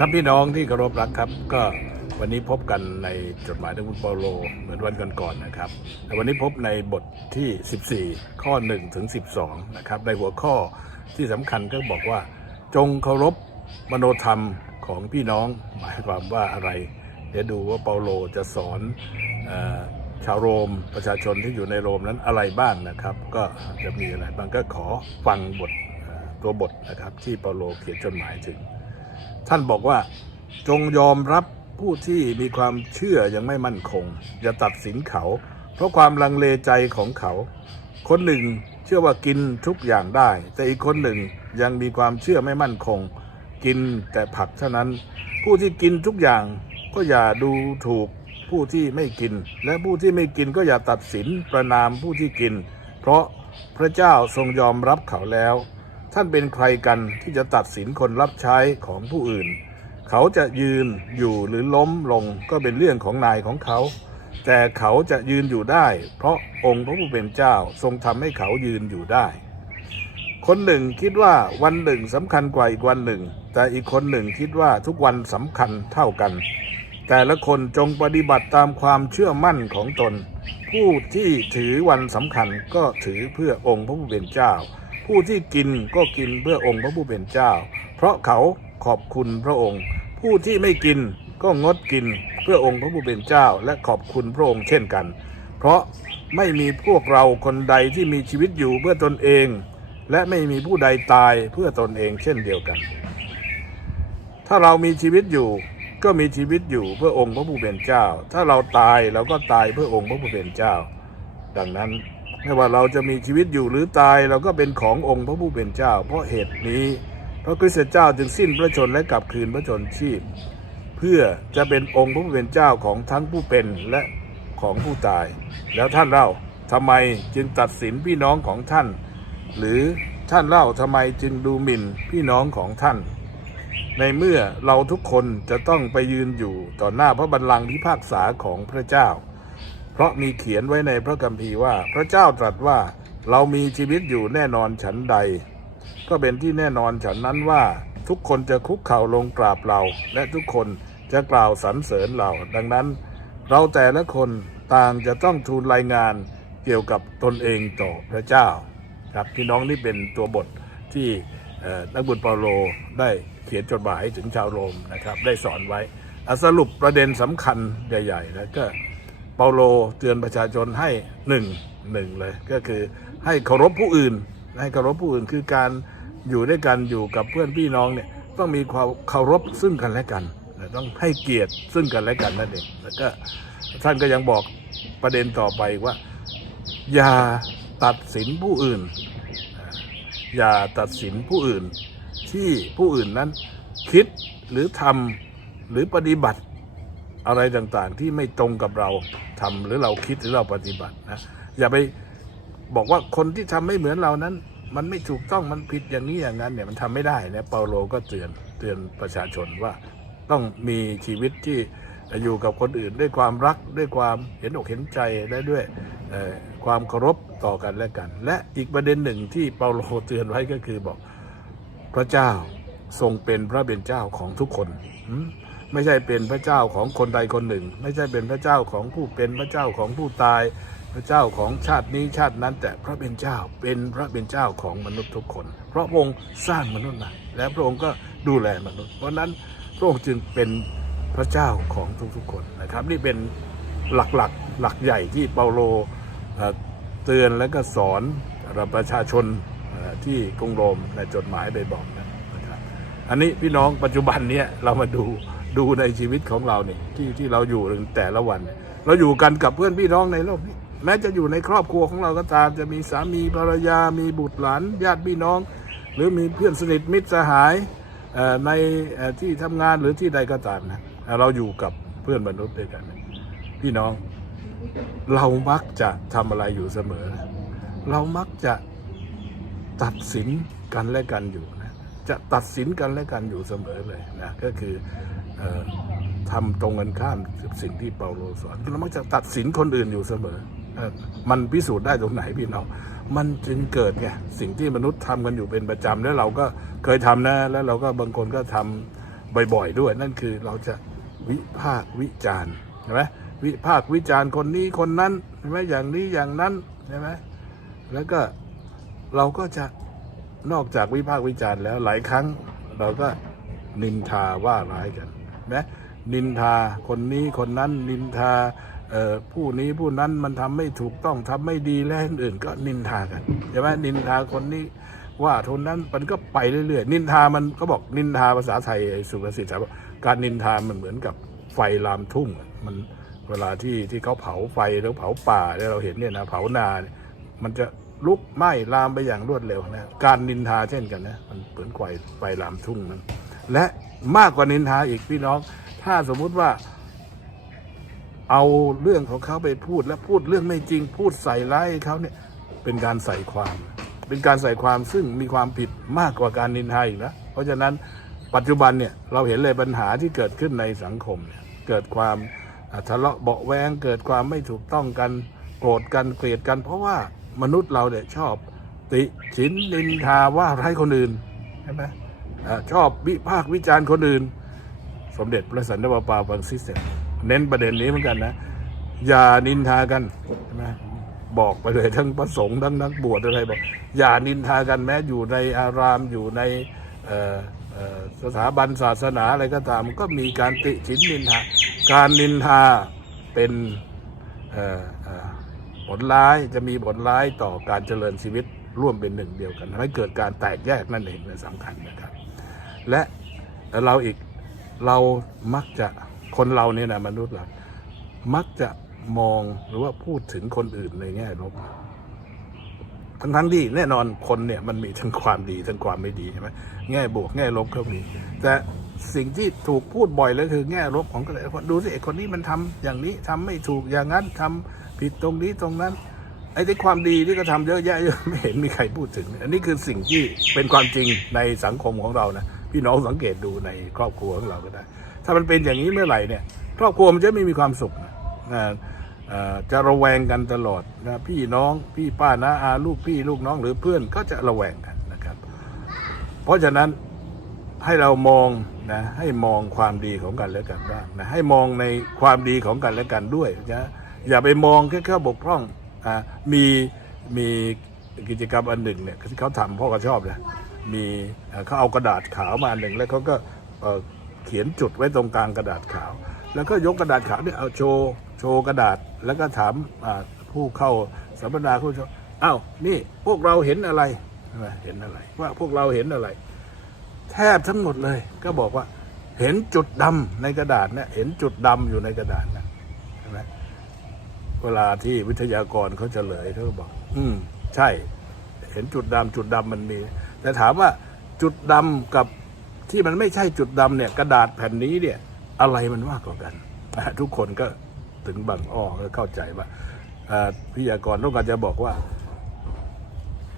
ท่านพี่น้องที่เคารพรักครับ ก็วันนี้พบกันในจดหมายถึงคุณเปาโล เหมือนวันก่อนๆนะครับแต่วันนี้พบในบทที่ 14 ข้อ1ถึง12 นะครับในหัวข้อที่สำคัญก็บอกว่า จงเคารพมโนธรรมของพี่น้องหมายความว่าอะไร เดี๋ยวดูว่าเปาโลจะสอนออชาวโรมประชาชนที่อยู่ในโรมนั้นอะไรบ้างนะครับ ก็จะมีอะไรบ้างก็ขอฟังบทตัวบทนะครับที่เปาโลเขียนจดหมายถึง ท่านบอกว่าจงยอมรับผู้ที่มีความเชื่อยังไม่มั่นคง อย่าตัดสินเขา เพราะความลังเลใจของเขา คนหนึ่งเชื่อว่ากินทุกอย่างได้ แต่อีกคนหนึ่งยังมีความเชื่อไม่มั่นคง กินแต่ผักเท่านั้น ผู้ที่กินทุกอย่างก็อย่าดูถูกผู้ที่ไม่กิน และผู้ที่ไม่กินก็อย่าตัดสินประนามผู้ที่กิน เพราะพระเจ้าทรงยอมรับเขาแล้ว ท่านเป็นใครกันที่จะตัดสินคนรับใช้ของผู้อื่น เขาจะยืนอยู่หรือล้มลงก็เป็นเรื่องของนายของเขา แต่เขาจะยืนอยู่ได้ เพราะองค์พระผู้เป็นเจ้าทรงทำให้เขายืนอยู่ได้ คนหนึ่งคิดว่าวันหนึ่งสำคัญกว่าอีกวันหนึ่ง แต่อีกคนหนึ่งคิดว่าทุกวันสำคัญเท่ากัน แต่ละคนจงปฏิบัติตามความเชื่อมั่นของตน ผู้ที่ถือวันสำคัญก็ถือเพื่อองค์พระผู้เป็นเจ้า ผู้ที่กินก็กินเพื่อองค์พระผู้เป็นเจ้า เพราะเขาขอบคุณพระองค์ ผู้ที่ไม่กินก็งดกินเพื่อองค์พระผู้เป็นเจ้า และขอบคุณพระองค์เช่นกัน เพราะไม่มีพวกเราคนใดที่มีชีวิตอยู่เพื่อตนเอง และไม่มีผู้ใดตายเพื่อตนเองเช่นเดียวกัน ถ้าเรามีชีวิตอยู่ก็มีชีวิตอยู่เพื่อองค์พระผู้เป็นเจ้า ถ้าเราตายเราก็ตายเพื่อองค์พระผู้เป็นเจ้า ดังนั้น ไม่ว่าเราจะมีชีวิตอยู่หรือตายเราก็เป็นขององค์พระผู้เป็นเจ้า เพราะเหตุนี้ พระคริสตเจ้าจึงสิ้นพระชนและกลับคืนพระชนชีพ เพื่อจะเป็นองค์พระผู้เป็นเจ้าของทั้งผู้เป็นและของผู้ตาย แล้วท่านเล่าทำไมจึงตัดสินพี่น้องของท่าน หรือท่านเล่าทำไมจึงดูหมิ่นพี่น้องของท่าน ในเมื่อเราทุกคนจะต้องไปยืนอยู่ต่อหน้าพระบัลลังก์พิพากษาของพระเจ้า เพราะมีเขียนไว้ในพระคัมภีร์ว่า พระเจ้าตรัสว่าเรามีชีวิตอยู่แน่นอนฉันใด ก็เป็นที่แน่นอนฉันนั้นว่า ทุกคนจะคุกเข่าลงกราบเรา และทุกคนจะกล่าวสรรเสริญเรา ดังนั้น เราแต่ละคนต่างจะต้องทูลรายงานเกี่ยวกับตนเองต่อพระเจ้าครับพี่น้องนี่เป็นตัวบทที่นักบุญเปาโลได้เขียนจดหมายถึงชาวโรมนะครับ ได้สอนไว้อะสรุปประเด็นสำคัญใหญ่ๆแล้วก็ เปาโลเตือนประชาชนให้หนึ่งหนึ่งเลย ก็คือให้เคารพผู้อื่น ให้เคารพผู้อื่นคือการอยู่ด้วยกันอยู่กับเพื่อนพี่น้องเนี่ยต้องมีความเคารพซึ่งกันและกันและต้องให้เกียรติซึ่งกันและกันนั่นเองแล้วก็ท่านก็ยังบอกประเด็นต่อไปว่า อย่าตัดสินผู้อื่น อย่าตัดสินผู้อื่น ที่ผู้อื่นนั้นคิดหรือทำหรือปฏิบัติ อะไรต่างๆ ที่ไม่ตรงกับเราทำหรือเราคิดหรือเราปฏิบัตินะอย่าไปบอกว่าคนที่ทำไม่เหมือนเรานั้น มันไม่ถูกต้องมันผิดอย่างนี้อย่างนั้นเนี่ยมันทำไม่ได้นี่ยเปาโลก็เตือนเตือนประชาชนว่าต้องมีชีวิตที่อยู่กับคนอื่นด้วยความรักด้วยความเห็นอกเห็นใจและด้วยความเคารพต่อกันและกัน และอีกประเด็นหนึ่งที่เปาโลเตือนไว้ก็คือบอกพระเจ้าทรงเป็นพระเป็นเจ้าของทุกคนหื ไม่ใช่เป็นพระเจ้าของคนใดคนหนึ่ง ไม่ใช่เป็นพระเจ้าของผู้เป็นพระเจ้าของผู้ตาย พระเจ้าของชาตินี้ชาตินั้น แต่พระเป็นเจ้าเป็นพระเป็นเจ้าของมนุษย์ทุกคน เพราะพระองค์สร้างมนุษย์มาและพระองค์ก็ดูแลมนุษย์ เพราะนั้นพระองค์จึงเป็นพระเจ้าของทุกๆคนนะครับ นี่เป็นหลักๆหลักใหญ่ที่เปาโลเตือนและก็สอนประชาชนที่กรุงโรมในจดหมายไปบอกนะครับอันนี้พี่น้องปัจจุบันเนี้ยเรามาดู ดูในชีวิตของเราเนี่ยที่ที่เราอยู่แต่ละวัน เราอยู่กันกับเพื่อนพี่น้องในโลกนี้แม้จะอยู่ในครอบครัวของเราก็ตามจะมีสามีภรรยา มีบุตรหลานญาติพี่น้อง หรือมีเพื่อนสนิทมิตรสหายในที่ทำงานหรือที่ใดก็ตามนะเราอยู่กับเพื่อนมนุษย์ด้วยกัน พี่น้อง เรามักจะทำอะไรอยู่เสมอ เรามักจะตัดสินกันและกันอยู่นะจะตัดสินกันและกันอยู่เสมอเลยนะก็คือ ทำตรงกันข้ามกับสิ่งที่เปาโลสอนเรามักจะตัดสินคนอื่นอยู่เสมอมันพิสูจน์ได้ตรงไหนพี่น้องมันจึงเกิดไงสิ่งที่มนุษย์ทำกันอยู่เป็นประจำแล้วเราก็เคยทำนะ แล้วเราก็บางคนก็ทำบ่อยๆด้วย นั่นคือเราจะวิพากวิจารณ์ใช่ไหมวิพากวิจารณ์คนนี้คนนั้นใช่ไหมอย่างนี้อย่างนั้นใช่ไหมแล้วก็เราก็จะนอกจากวิพากวิจารณ์แล้วหลายครั้ง เราก็นินทาว่าร้ายกัน นะนินทาคนนี้คนนั้นนินทาผู้นี้ผู้นั้นมันทำไม่ถูกต้องทำไม่ดีและอื่นก็นินทากันใช่ไหมนินทาคนนี้ว่าคนนั้นมันก็ไปเรื่อยๆ นินทามันก็บอกนินทาภาษาไทยสุภาษิตว่าการนินทามันเหมือนกับไฟลามทุ่งมันเวลาที่ที่เขาเผาไฟแล้วเผาป่าเนี่ยเราเห็นเนี่ยนะเผานาเนี่ยมันจะลุกไหม้ลามไปอย่างรวดเร็วนะการนินทาเช่นกันนะมันเหมือนไฟไฟลามทุ่งนั้นและ มากกว่านินทาอีกพี่น้อง ถ้าสมมุติว่า เอาเรื่องของเขาไปพูดและพูดเรื่องไม่จริง พูดใส่ร้ายเขาเนี่ย เป็นการใส่ความ เป็นการใส่ความซึ่งมีความผิดมากกว่าการนินทาอีกนะเพราะฉะนั้นปัจจุบันเนี่ยเราเห็นเลยปัญหาที่เกิดขึ้นในสังคมเนี่ยเกิดความทะเลาะเบาแวงเกิดความไม่ถูกต้องกันโกรธกันเกลียดกัน เพราะว่ามนุษย์เราเนี่ยชอบติฉินนินทาว่าร้ายคนอื่นใช่ไหม ชอบวิพากษ์วิจารณ์คนอื่น สมเด็จพระสันตะปาปาฟังซิสเนเน้นประเด็นนี้เหมือนกันนะ อย่านินทากันใช่ไหมบอกไปเลยทั้งพระสงฆ์ทั้งนักบวชอะไรบอกอย่านินทากันแม้อยู่ในอารามอยู่ในสถาบันศาสนาอะไรก็ตาม ก็มีการติฉินนินทา การนินทาเป็นผลร้ายจะมีผลร้ายต่อการเจริญชีวิตร่วมเป็นหนึ่งเดียวกันทำให้เกิดการแตกแยกนั่นเองเป็นสำคัญนะครับ และเราอีกเรามักจะคนเราเนี่ยนะมนุษย์เรามักจะมองหรือว่าพูดถึงคนอื่นในแง่ลบทั้งทั้งๆที่แน่นอนคนเนี่ยมันมีทั้งความดีทั้งความไม่ดีใช่ไหมแง่บวกแง่ลบก็มีแต่สิ่งที่ถูกพูดบ่อยเลยคือแง่ลบของแต่ละคนดูสิไอ้คนนี้มันทำอย่างนี้ทำไม่ถูกอย่างนั้นทำผิดตรงนี้ตรงนั้น ไอ้ที่ความดีที่ก็ทำเยอะแยะไม่เห็นมีใครพูดถึง อันนี้คือสิ่งที่เป็นความจริงในสังคมของเรานะ พี่น้องสังเกตดูในครอบครัวของเราก็ได้ ถ้ามันเป็นอย่างนี้เมื่อไหร่เนี่ย ครอบครัวมันจะไม่มีความสุขนะนะเอ่อจะระแวงกันตลอดนะพี่น้องพี่ป้านาอาลูกพี่ลูกน้องหรือเพื่อนก็จะระแวงกันนะครับ เพราะฉะนั้นให้เรามองนะให้มองความดีของกันและกันบ้างนะให้มองในความดีของกันและกันด้วยนะอย่าไปมองแค่แค่บกพร่องอ่ามีมีกิจกรรมอันหนึ่งเนี่ยที่เขาทำพ่อก็ชอบนะ มีเขาเอากระดาษขาวมาหนึ่งแล้วเขาก็เเขียนจุดไว้ตรงกลางกระดาษขาว แล้วก็ยกกระดาษขาวเนี่ยเอาโชว์โชว์กระดาษแล้วก็ถามผู้เข้าสัมมนาผู้ชมอ้าวนี่พวกเราเห็นอะไรเห็นอะไร ว่าพวกเราเห็นอะไร แทบทั้งหมดเลย ก็บอกว่าเห็นจุดดำในกระดาษเนี่ยเห็นจุดดำอยู่ในกระดาษนะใช่ไหมเวลาที่วิทยากรเขาเฉลยเขาก็บอก อืม ใช่ เห็นจุดดำจุดดำมันมี แต่ถามว่าจุดดำกับที่มันไม่ใช่จุดดำเนี่ยกระดาษแผ่นนี้เนี่ยอะไรมันมากกว่ากันนะทุกคนก็ถึงบางอ้อก็เข้าใจว่าอ่าวิยากรต้องการจะบอกว่า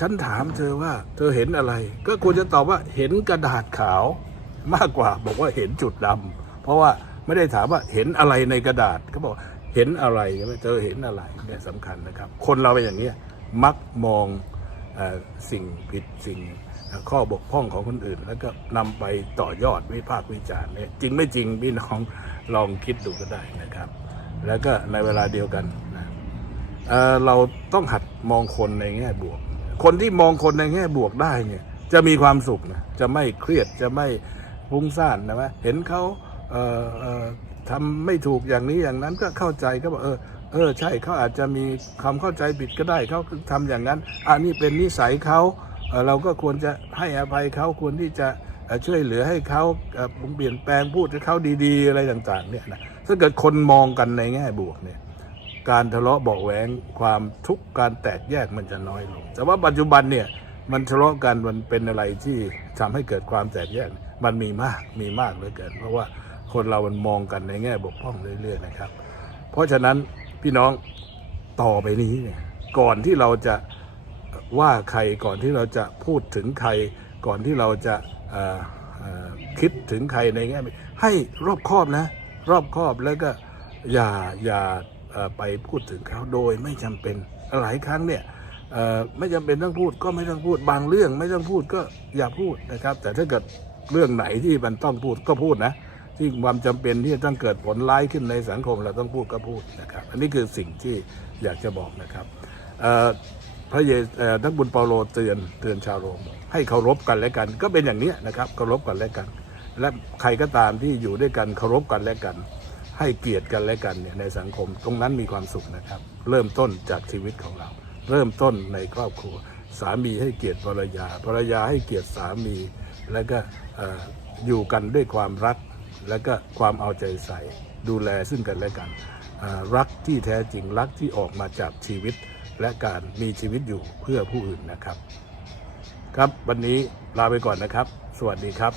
ฉันถามเธอว่า เธอเห็นอะไร ก็ควรจะตอบว่าเห็นกระดาษขาวมากกว่า บอกว่าเห็นจุดดำเพราะว่าไม่ได้ถามว่าเห็นอะไรในกระดาษเขาบอกเห็นอะไรเธอเห็นอะไรเนี่ยสำคัญนะครับ คนเราเป็นอย่างนี้มักมองอสิ่งผิดสิ่ง ข้อบกพร่องของคนอื่น แล้วก็นำไปต่อยอดวิพากษ์วิจารณ์เนี่ยจริงไม่จริงพี่น้องลองคิดดูก็ได้นะครับ แล้วก็ในเวลาเดียวกันนะเเราต้องหัดมองคนในแง่บวก คนที่มองคนในแง่บวกได้เนี่ยจะมีความสุขนะจะไม่เครียดจะไม่ฟุ้งซ่านนะว่าเห็นเขาเเทำไม่ถูกอย่างนี้อย่างนั้นก็เข้าใจก็บอกเออเออใช่เขาอาจจะมีความเข้าใจผิดก็ได้เขาทำอย่างนั้นอ่านี่เป็นนิสัยเขา เราก็ควรจะให้อภัยเขาควรที่จะช่วยเหลือให้เขาเปลี่ยนแปลงพูดให้เขาดีๆ อะไรต่างๆเนี่ยนะถ้าเกิดคนมองกันในแง่บวกเนี่ยการทะเลาะเบาแหวงความทุกข์การแตกแยกมันจะน้อยลง แต่ว่าปัจจุบันเนี่ยมันทะเลาะกันมันเป็นอะไรที่ทำให้เกิดความแตกแยกมันมีมากมีมากเหลือเกิน เพราะว่าคนเรามันมองกันในแง่บกพร่องเรื่อยๆนะครับ เพราะฉะนั้นพี่น้องต่อไปนี้เนี่ยก่อนที่เราจะ ว่าใครก่อนที่เราจะพูดถึงใคร ก่อนที่เราจะคิดถึงใครในแง่ให้รอบคอบนะ รอบคอบแล้วก็อย่าอย่าไปพูดถึงเขาโดยไม่จำเป็นหลายครั้งเนี่ยไม่จำเป็นต้องพูดก็ไม่ต้องพูดบางเรื่องไม่ต้องพูดก็อย่าพูดนะครับ แต่ถ้าเกิดเรื่องไหนที่มันต้องพูดก็พูดนะ ที่ความจำเป็นที่จะต้องเกิดผลร้ายขึ้นในสังคมเราต้องพูดก็พูดนะครับ อันนี้คือสิ่งที่อยากจะบอกนะครับ พระเยนักบุญเปาโลเตือนเตือนชาวโรม ให้เคารพกันและกัน ก็เป็นอย่างนี้นะครับเคารพกันและกัน และใครก็ตามที่อยู่ด้วยกันเคารพกันและกัน ให้เกียรติกันและกันเนี่ยในสังคมตรงนั้นมีความสุขนะครับ เริ่มต้นจากชีวิตของเรา เริ่มต้นในครอบครัว สามีให้เกียรติภรรยาภรรยาให้เกียรติสามี แล้วก็เอ่อยู่กันด้วยความรัก แล้วก็ความเอาใจใส่ ดูแลซึ่งกันและกันรักที่แท้จริงรักที่ออกมาจากชีวิต และการมีชีวิตอยู่เพื่อผู้อื่นนะครับ ครับวันนี้ลาไปก่อนนะครับ สวัสดีครับ